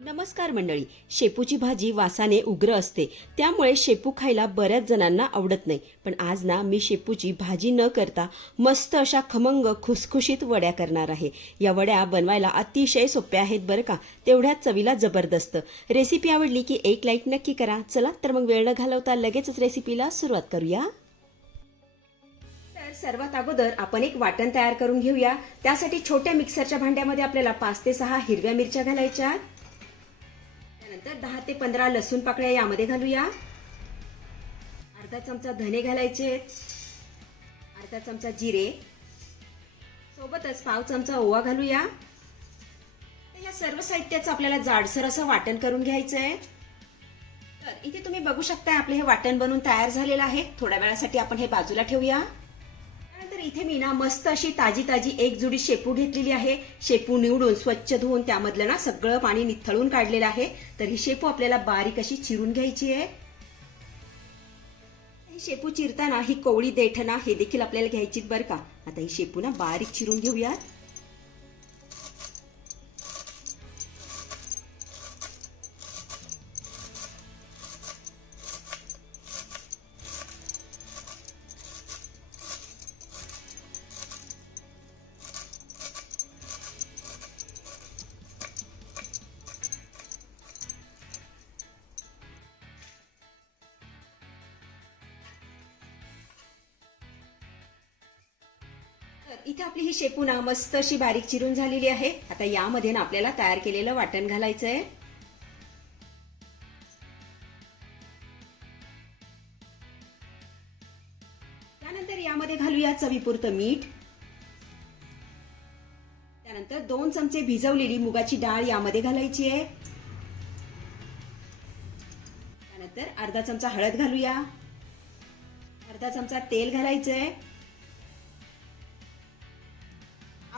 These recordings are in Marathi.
नमस्कार मंडळी. शेपूची भाजी वासाने उग्र असते. त्यामुळे शेपू खायला बऱ्याच जणांना आवडत नाही. पण आज ना मी शेपूची भाजी न करता मस्त अशा खमंग खुसखुशीत वड्या करणार आहे. या वड्या बनवायला अतिशय सोप्या आहेत बरं का? तेवढ्याच चवीला जबरदस्त. रेसिपी आवडली की एक लाईक नक्की करा. चला तर मग वेळ न घालवता लगेचच रेसिपीला सुरुवात करूया. तर सर्वात अगोदर आपण एक वाटण तयार करून घेऊया. त्यासाठी छोट्या मिक्सरच्या भांड्यामध्ये आपल्याला पाच ते सहा हिरव्या मिरच्या घालायच्या. नंतर दहा ते पंधरा लसूण पाकळ्या यामध्ये घालूया. अर्धा चमचा धने घालायचे. अर्धा चमचा जिरे. सोबतच पाव चमचा ओवा घालूया. तर या सर्व साहित्याचं आपल्याला जाडसर असं वाटण करून घ्यायचं आहे तर इथे तुम्ही बघू शकता आपले हे वाटण बनून तयार झालेलं आहे. थोड्या वेळासाठी आपण हे बाजूला ठेवूया. तर इथे मी ना मस्त अशी ताजी ताजी एक जुडी शेपू घेतलेली आहे. शेपू निवडून स्वच्छ धुवून त्यामधलं ना सगळं पाणी निथळून काढलेलं आहे. तर ही शेपू आपल्याला बारीक अशी चिरून घ्यायची आहे. ही शेपू चिरताना ही कोवळी देठना हे देखील आपल्याला घ्यायची बरं का? आता ही शेपू ना बारीक चिरून घेऊयात. इथे आपली ही शेपू ना मस्त अशी बारीक चिरून झालेली आहे. आता यामध्ये ना आपल्याला तयार केलेलं वाटण घालायचं आहे त्यानंतर यामध्ये घालूया चवीपुरतं मीठ. त्यानंतर दोन चमचे भिजवलेली मुगाची डाळ यामध्ये घालायची आहे. त्यानंतर अर्धा चमचा हळद घालूया. अर्धा चमचा तेल घालायचंय.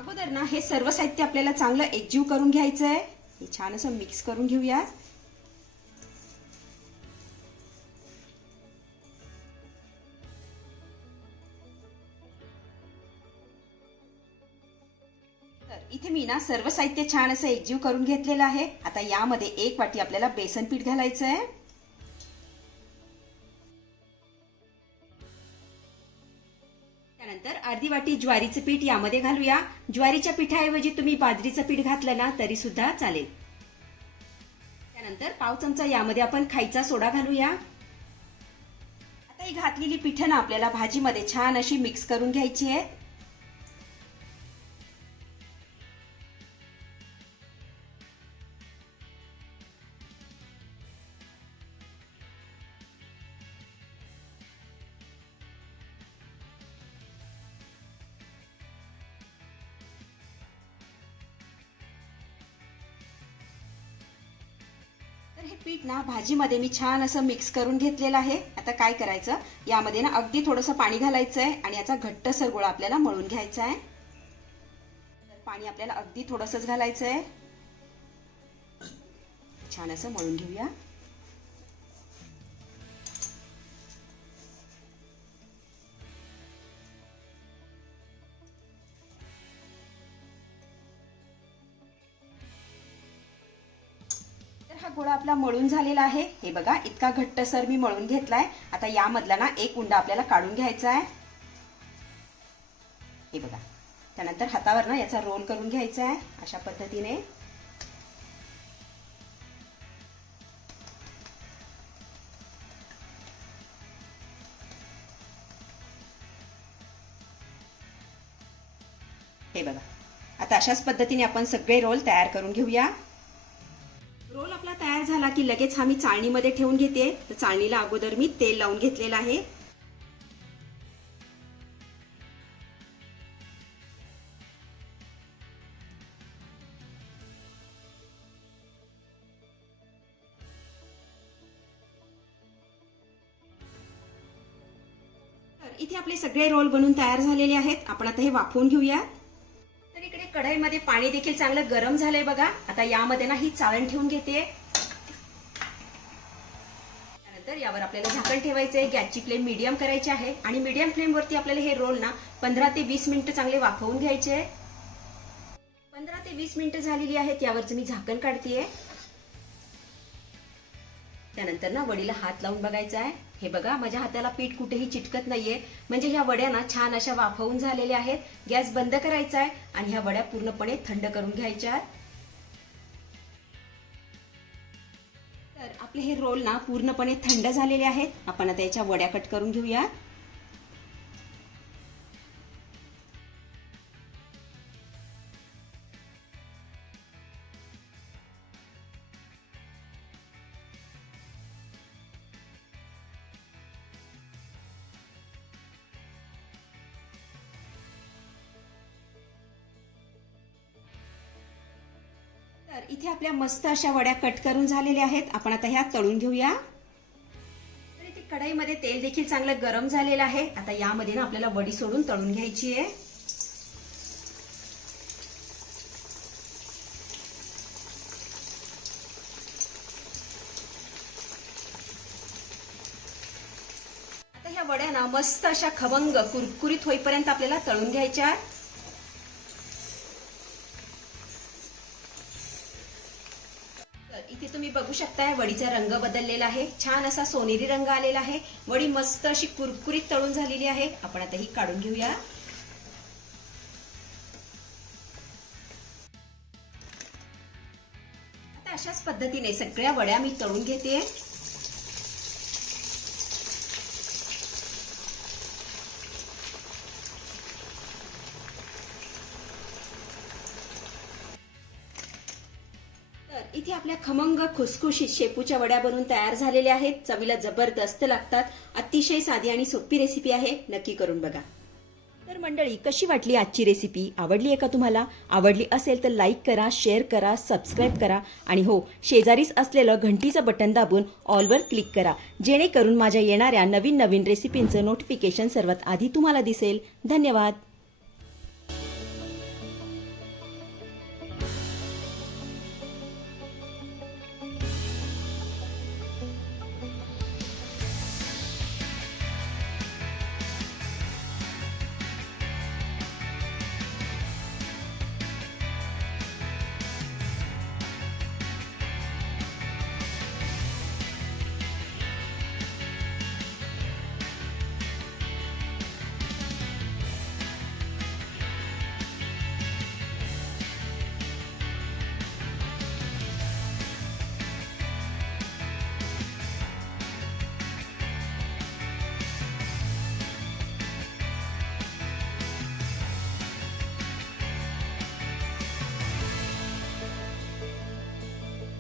अगोदर ना हे सर्व साहित्य आपल्याला चांगलं एकजीव करून घ्यायचं आहे हे छान असं मिक्स करून घेऊया तर इथे मी ना सर्व साहित्य छान असं एकजीव करून घेतलेलं आहे. आता यामध्ये एक वाटी आपल्याला बेसन पीठ घालायचं आहे त्यानंतर अर्धी वाटी ज्वारीचं पीठ यामध्ये घालूया. ज्वारीच्या पिठाऐवजी तुम्ही बाजरीचं पीठ घातलं ना तरी सुद्धा चालेल. त्यानंतर पाव चमचा यामध्ये आपण खायचा सोडा घालूया. आता ही घातलेली पिठं ना आपल्याला भाजीमध्ये छान अशी मिक्स करून घ्यायची आहे पीठ ना भाजीमध्ये मी छान असं मिक्स करून घेतलेलं आहे. आता काय करायचं? यामध्ये ना अगदी थोडंसं पाणी घालायचं आहे आणि याचा घट्टसर गोळा आपल्याला मळून घ्यायचा आहे. तर पाणी आपल्याला अगदी थोडंसंच घालायचं आहे छान असं मळून घेऊया. गोळा आपला मळून झालेला आहे. हे बघा इतका घट्टसर मी मळून घेतलाय. आता यामधला ना एक उंडा आपल्याला काढून घ्यायचा आहे. हे बघा त्यानंतर हातावर ना याचा रोल करून घ्यायचा आहे अशा पद्धतीने. हे बघा आता अशाच पद्धतीने आपण सगळे रोल तयार करून घेऊया. रोल आपला तयार झाला की लगेच हा मी चाळणीमध्ये ठेवून घेते. तर चाळणीला अगोदर मी तेल लावून घेतलेलं आहे. इथे आपले सगळे रोल बनून तयार झालेले आहेत. आपण आता हे वाफवून घेऊया कढईमध्ये पाणी देखील चांगलं गरम झालंय बघा. आता यामध्ये ना ही चाळण ठेवून घेते. त्यानंतर यावर आपल्याला झाकण ठेवायचंय. गॅसची फ्लेम मीडियम करायची आहे. आणि मीडियम फ्लेम वरती आपल्याला हे रोल ना पंधरा ते वीस मिनिटं चांगले वाफवून घ्यायचे. पंधरा ते वीस मिनिटं झालेली आहेत. यावरचं मी झाकण काढतेय. त्यानंतर ना वडीला हात लावून बघायचा आहे. हे बघा माझ्या हाताला पीठ कुठेही चिटकत नाहीये. म्हणजे ह्या वड्या ना छान अशा वाफवून झालेल्या आहेत. गॅस बंद करायचा आहे आणि ह्या वड्या पूर्णपणे थंड करून घ्यायच्या आहेत. तर आपले हे रोल ना पूर्णपणे थंड झालेले आहेत. आपण आता याच्या वड्या कट करून घेऊया तर इथे आपल्या मस्त अशा वड्या कट करून झालेल्या आहेत. आपण आता ह्या तळून घेऊया. तर इथे कढईमध्ये तेल देखील चांगलं गरम झालेलं आहे. आता यामध्ये ना आपल्याला वडी सोडून तळून घ्यायची आहे. आता ह्या वड्या ना मस्त अशा खमंग कुरकुरीत होईपर्यंत आपल्याला तळून घ्यायच्या आहेत. तर इथे तुम्ही बघू शकताय वडीचा रंग बदललेला आहे. छान असा सोनेरी रंग आलेला आहे. वडी मस्त अशी कुरकुरीत तळून झालेली आहे. आपण आता ही काढून घेऊया. आता अशाच पद्धतीने सगळ्या वड्या मी तळून घेते. आपल्या खमंग खुसखुशीत शेपूच्या वड्या बनून तयार झालेल्या आहेत. चवीला जबरदस्त लागतात. अतिशय साधी आणि सोपी रेसिपी आहे. नक्की करून बघा. तर मंडळी कशी वाटली आजची रेसिपी आवडली आहे का तुम्हाला? आवडली असेल तर लाईक करा शेअर करा सबस्क्राईब करा. आणि हो शेजारीच असलेलं घंटीचं बटन दाबून ऑलवर क्लिक करा. जेणेकरून माझ्या येणाऱ्या नवीन नवीन रेसिपींचं नोटिफिकेशन सर्वात आधी तुम्हाला दिसेल. धन्यवाद.